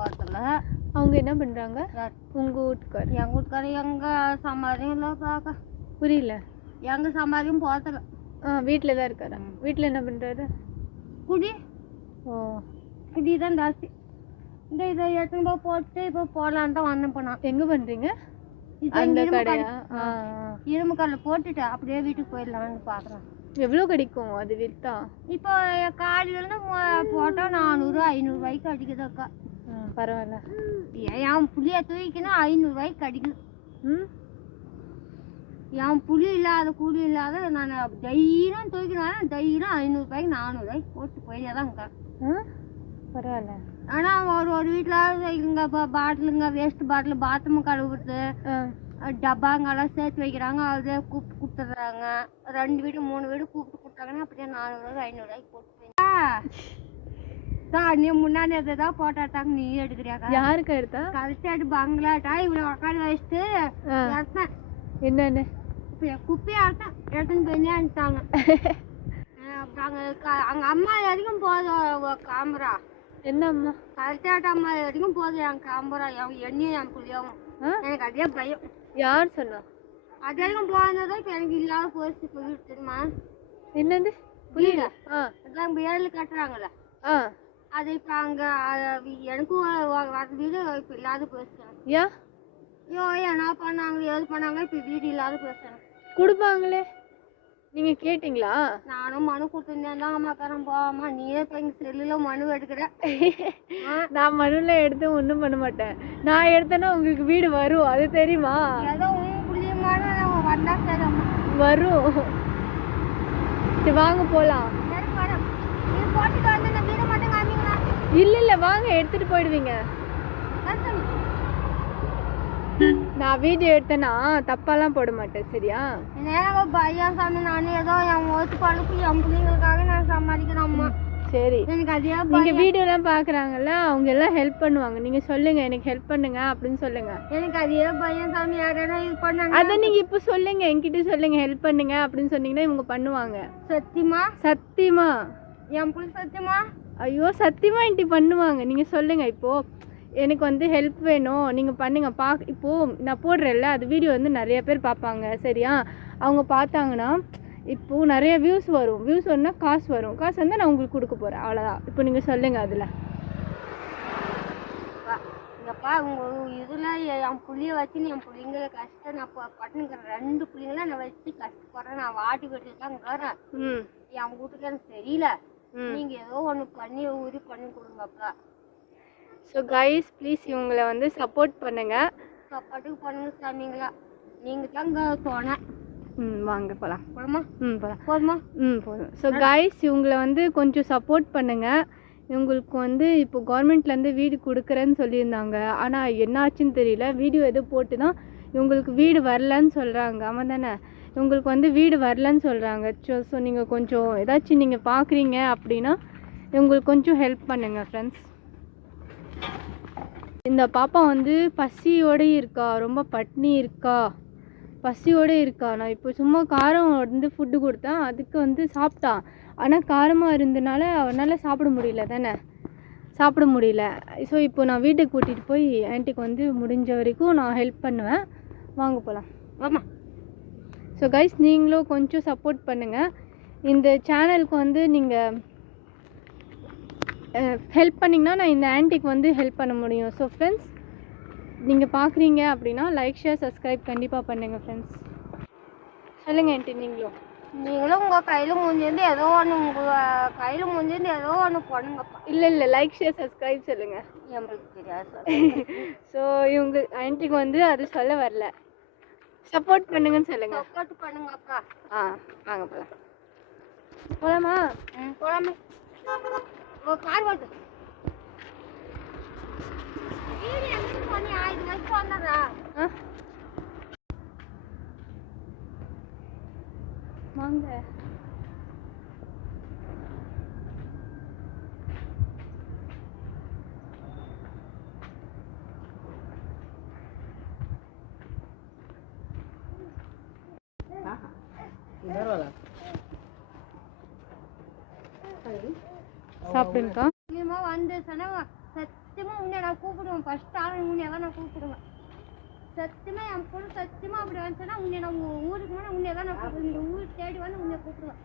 போகிறதில்ல. அவங்க என்ன பண்ணுறாங்க? உங்கள் வீட்டுக்கார்? எங்கள் வீட்டுக்கார் எங்கள் சம்பாதியம் இல்லை பார்க்க. புரியல. எங்கள் சம்பாதியம் போகிறதில்ல. வீட்டில் தான் இருக்காரா? வீட்டில் என்ன பண்ணுறாரு? குடி. ஓ, குடி தான் ஜாஸ்தி. இதை எடுத்துன்னு போட்டு இப்போ போடலான்னு தான் வந்தேன். இப்போ நான் எங்கே பண்ணுறீங்க? அந்த கடையா? இரும்பு கல்லில் போட்டுட்டு அப்படியே வீட்டுக்கு போயிடலான்னு பார்க்குறேன். எவ்வளோ கிடைக்கும் அது விற்றா? இப்போ காலையிலேருந்து போட்டால் 400 500 அடிக்குதுக்கா. பரவாயில்ல. என் புளியை தூக்கினா 500 அடிக்குது. என் புளி இல்லாத கூலி இல்லாத நான் தைரியம் தூக்கினாலும் தைரியம் 500 400 போட்டு போயிட்டே தான் இருக்கேன். பரவாயில்ல. ஆனால் ஒரு வீட்டில் இங்கே பாட்டிலுங்க வேஸ்ட் பாட்டில் பாத்ரூம் கழுவுறது டப்பாங்கெல்லாம் சேர்த்து வைக்கிறாங்க. அதே கூப்பிட்டு கொடுத்துட்றாங்க. 2 வீடு 3 வீடு கூப்பிட்டு கொடுத்தாங்கன்னா அப்படியே 400 500 போட்டு போய் நீ முன்னாடி தான் போட்டாட்டாங்க. நீ எடுக்கிறியாக்கா? யாருக்கு எடுத்தா? கல்ச்சேட்டு பங்களாட்டா இவ்வளோ உட்காந்து வச்சுட்டு எடுத்தேன். என்னென்ன குப்பையை எடுத்துன்னு போய் அனுப்பிட்டாங்க. அங்கே அம்மா வரைக்கும் போதும் காம்பரா. என்ன அம்மா? கல்ச்சேட்டு அம்மா வரைக்கும் போதும் என் காம்பரா. எண்ணியும் என் புள்ளியாவும் எனக்கு அதே பயம். யார் சொன்னா? அது வரைக்கும் போனதான் இப்போ எனக்கு இல்லாத போயிடுச்சு. போயிட்டு தெரியுமா? என்னது புரியல. அதான் இப்போ 7 கட்டுறாங்கல்ல, அது இப்போ அங்கே எனக்கும் வர வீடு இப்போ இல்லாத போயிடுச்சு. ஏன்? ஐயோ என்ன பண்ணாங்க ஏது பண்ணாங்க இப்போ வீடு இல்லாத போயிடுச்சு. கொடுப்பாங்களே, நீங்கள் கேட்டிங்களா? நானும் மனு கொடுத்துருந்தேன் தான் அம்மாக்காரன் போகாமா. நீயே இப்போ எங்கள் செல்லில் மனு எடுக்கிற. நான் மனுவில் எடுத்து ஒன்றும் பண்ண மாட்டேன். நான் எடுத்தேன்னா உங்களுக்கு வீடு வரும், அது தெரியுமா? ஏதோ உன் புள்ளியமான வந்தா சரி அம்மா வரும். சரி வாங்க போகலாம். சரி மேடம், நீ போட்டுட்டு வந்து இந்த வீடை மட்டும் காமிங்களா? இல்லை வாங்க எடுத்துகிட்டு போயிடுவீங்க. நான் வீடியோ எடுத்தேன்னா தப்பாலாம் போட மாட்டேன், சரியா? நேரம் பையன் சாமி, நானே ஏதோ என் ஓட்டு பழுப்பு என் பிள்ளைங்களுக்காக நான் சம்பாதிக்கிறேன் அம்மா. சரி, எனக்கு அதே நீங்கள் வீடியோலாம் பார்க்குறாங்கல்ல, அவங்க எல்லாம் ஹெல்ப் பண்ணுவாங்க. நீங்கள் சொல்லுங்கள் எனக்கு ஹெல்ப் பண்ணுங்க அப்படின்னு சொல்லுங்க. எனக்கு அதே பையன் சாமி, யாரும் இது பண்ணாங்க. அதை நீங்கள் இப்போ சொல்லுங்க, என்கிட்ட சொல்லுங்க ஹெல்ப் பண்ணுங்க அப்படின்னு சொன்னீங்கன்னா இவங்க பண்ணுவாங்க. சத்தியமா? சத்தியமா என் பிள்ளை சத்தியமா? ஐயோ சத்தியமா என்கிட்ட பண்ணுவாங்க. நீங்கள் சொல்லுங்கள் இப்போது எனக்கு வந்து ஹெல்ப் வேணும், நீங்கள் பண்ணுங்கள். இப்போது நான் போடுறேன்ல, அது வீடியோ வந்து நிறைய பேர் பார்ப்பாங்க, சரியா? அவங்க பார்த்தாங்கன்னா இப்போது நிறைய வியூஸ் வரும். வியூஸ் வரணும்னா காசு வரும். காசு வந்து நான் உங்களுக்கு கொடுக்க போகிறேன், அவ்வளோதான். இப்போ நீங்கள் சொல்லுங்கள். அதில் இங்கப்பா உங்கள் இதில் என் புள்ளியை வச்சு என் பிள்ளைங்களை கஷ்டம் நான் பட்டுங்கிற 2 பிள்ளைங்கள நான் வச்சு கஷ்டப்படுறேன். நான் வாட்டி விட்டு தான் இருக்கிறேன். என் வீட்டுக்கு எனக்கு தெரியல. நீங்கள் ஏதோ ஒன்று பண்ணி ஊறி பண்ணி கொடுங்கப்பா. ஸோ கைஸ் ப்ளீஸ் இவங்களை வந்து சப்போர்ட் பண்ணுங்கள். சப்போர்ட்டுக்கு பண்ணுங்க சாமிங்களா, நீங்கள் தான் இங்கே போனேன். வாங்க போகலாம். போகலாமா? போகலாம். போதுமா? போதும். ஸோ கைஸ் இவங்களை வந்து கொஞ்சம் சப்போர்ட் பண்ணுங்கள். இவங்களுக்கு வந்து இப்போ கவர்மெண்ட்லேருந்து வீடு கொடுக்குறேன்னு சொல்லியிருந்தாங்க. ஆனால் என்ன ஆச்சுன்னு தெரியல. வீடியோ எதுவும் போட்டு தான் இவங்களுக்கு வீடு வரலன்னு சொல்கிறாங்க. ஆமாம் தானே? இவங்களுக்கு வந்து வீடு வரலன்னு சொல்கிறாங்க. ஸோ நீங்கள் கொஞ்சம் ஏதாச்சும் நீங்கள் பார்க்குறீங்க அப்படின்னா இவங்களுக்கு கொஞ்சம் ஹெல்ப் பண்ணுங்கள் ஃப்ரெண்ட்ஸ். இந்த பாப்பா வந்து பசியோடு இருக்கா, ரொம்ப பட்னி இருக்கா, பசியோடு இருக்கா. நான் இப்போ சும்மா காரம் வந்து ஃபுட்டு கொடுத்தேன், அதுக்கு வந்து சாப்பிட்டான். ஆனால் காரமாக இருந்தனால அவனால் சாப்பிட முடியல தானே, சாப்பிட முடியல. ஸோ இப்போ நான் வீட்டுக்கு கூட்டிகிட்டு போய் ஆன்ட்டிக்கு வந்து முடிஞ்ச வரைக்கும் நான் ஹெல்ப் பண்ணுவேன். வாங்க போகலாம். ஆமாம். ஸோ கைஸ் நீங்களும் கொஞ்சம் சப்போர்ட் பண்ணுங்கள். இந்த சேனலுக்கு வந்து நீங்கள் ஹெல்ப் பண்ணிங்கன்னா நான் இந்த ஆன்ட்டிக்கு வந்து ஹெல்ப் பண்ண முடியும். ஸோ ஃப்ரெண்ட்ஸ் நீங்கள் பார்க்குறீங்க அப்படின்னா லைக் ஷேர் சப்ஸ்கிரைப் கண்டிப்பாக பண்ணுங்கள் ஃப்ரெண்ட்ஸ். சொல்லுங்கள் ஆன்ட்டி. நீங்களும் உங்கள் கையில் முடிஞ்சிருந்து ஏதோ ஒன்று கையில் முடிஞ்சிருந்து ஏதோ ஒன்று பண்ணுங்கப்பா. இல்லை லைக் ஷேர் சப்ஸ்கிரைப் சொல்லுங்கள். நம்மளுக்கு தெரியாது. ஸோ இவங்க ஆன்ட்டிக்கு வந்து அது சொல்ல வரல, சப்போர்ட் பண்ணுங்கன்னு சொல்லுங்கள். சப்போர்ட் பண்ணுங்கப்பா. வாங்க போகலாம். போகலாமா? போகலாமே. கார் வருது. வீடு எங்கே பண்ணி 5 வருஷம் வந்ததா? வாங்க. சாப்பிடுங்கக்கா. வந்து சொன்னா சத்தியமா உன்னை நான் கூப்பிடுவேன். ஃபர்ஸ்ட் ஆள் உன்னை தான் நான் கூப்பிடுவேன். சத்தியமா என் பொண்ணு சத்தியமா அப்படி வந்துச்சுன்னா உன்னை நான் ஊருக்கு போனால் உன்னை தான் நான் கூப்பிடுவேன். இந்த ஊருக்கு தேடி வந்து உன்னை கூப்பிடுவேன்.